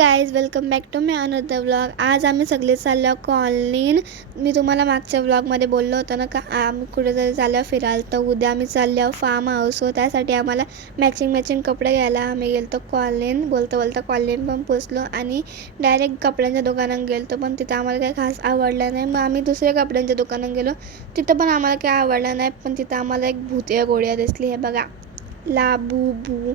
Guys, welcome back to me another vlog. आज आम्ही सगळे चाललो कॉलनीन. मी तुम्हाला मागच्या व्लॉगमध्ये बोललो होतं ना का आम्ही कुठेतरी चाललो फिरायला. तर उद्या आम्ही चाललो फार्म हाऊसवर. त्यासाठी आम्हाला मॅचिंग कपडे घ्यायला आम्ही गेलो कॉलनीन. बोलता कॉलनीन पण पोचलो आणि डायरेक्ट कपड्यांच्या दुकानात गेलो. पण तिथं आम्हाला काही खास आवडलं नाही. मग आम्ही दुसऱ्या कपड्यांच्या दुकानात गेलो. तिथं पण आम्हाला काही आवडलं नाही. पण तिथं आम्हाला एक भूतिया गोळ्या दिसली. हे बघा, लाबू बू.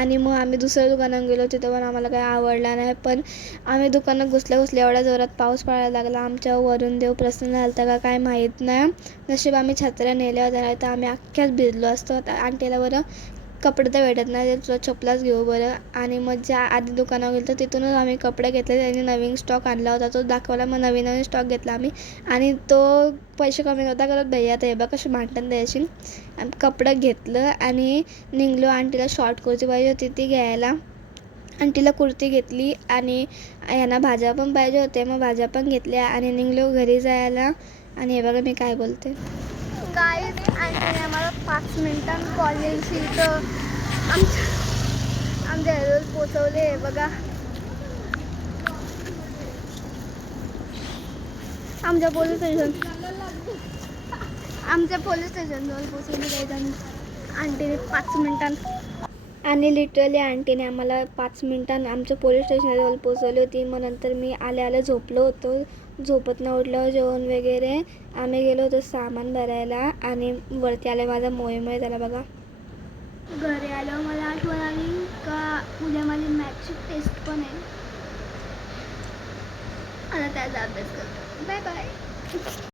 आणि मग आम्ही दुसऱ्या दुकानात गेलो. तिथं पण आम्हाला काही आवडला नाही. पण आम्ही दुकानात घुसल्या एवढ्या जोरात पाऊस पडायला लागला. आमच्या वरून देव प्रसन्न झाला होता का काय माहीत नाही. नशीब आम्ही छत्र्या नेल्या होत्या, नाही तर आम्ही अख्ख्याच भिजलो असतो. आंटीला बरं कपडे तर भेटत नाही, ते चपलाच घेऊ बरं. आणि मग ज्या आधी दुकानावर गेलो तर तिथूनच आम्ही कपडे घेतले. त्यांनी नवीन स्टॉक आणला होता, तो दाखवला. मग नवीन स्टॉक घेतला आम्ही. आणि तो पैसे कमी होता करत भैया तर हे बघ कशी भांडण द्यायची. कपडे घेतलं आणि निघलो. आंटीला शॉर्ट कुर्ती पाहिजे होती ती घ्यायला. आंटीला कुर्ती घेतली आणि यांना भाज्या पण पाहिजे होते. मग भाज्या पण घेतल्या आणि निघलो घरी जायला. आणि हे बघा मी काय बोलते. गाईज, आंटीने आम्हाला 5 मिनिटांत कॉलेजशी इथं आमच्या घरावर पोचवले. बघा, आमच्या पोलीस स्टेशनजवळ पोचवले जायचं आंटीने 5 मिनिटांत. आणि लिटरली आंटीने आम्हाला 5 मिनिटांनी आमच्या पोलीस स्टेशनजवळ पोचवली होती. मग नंतर मी आल्या झोपलो होतो. झोपत उठल्यावर जेवण वगैरे आम्ही गेलो होतो सामान भरायला. आणि वरती आले माझा मोये त्याला बघा. घरी आल्यावर मला आठवण आली का उद्या माझी मॅथची टेस्ट पण आहे. आता त्याचा अभ्यास करतो. Bye bye.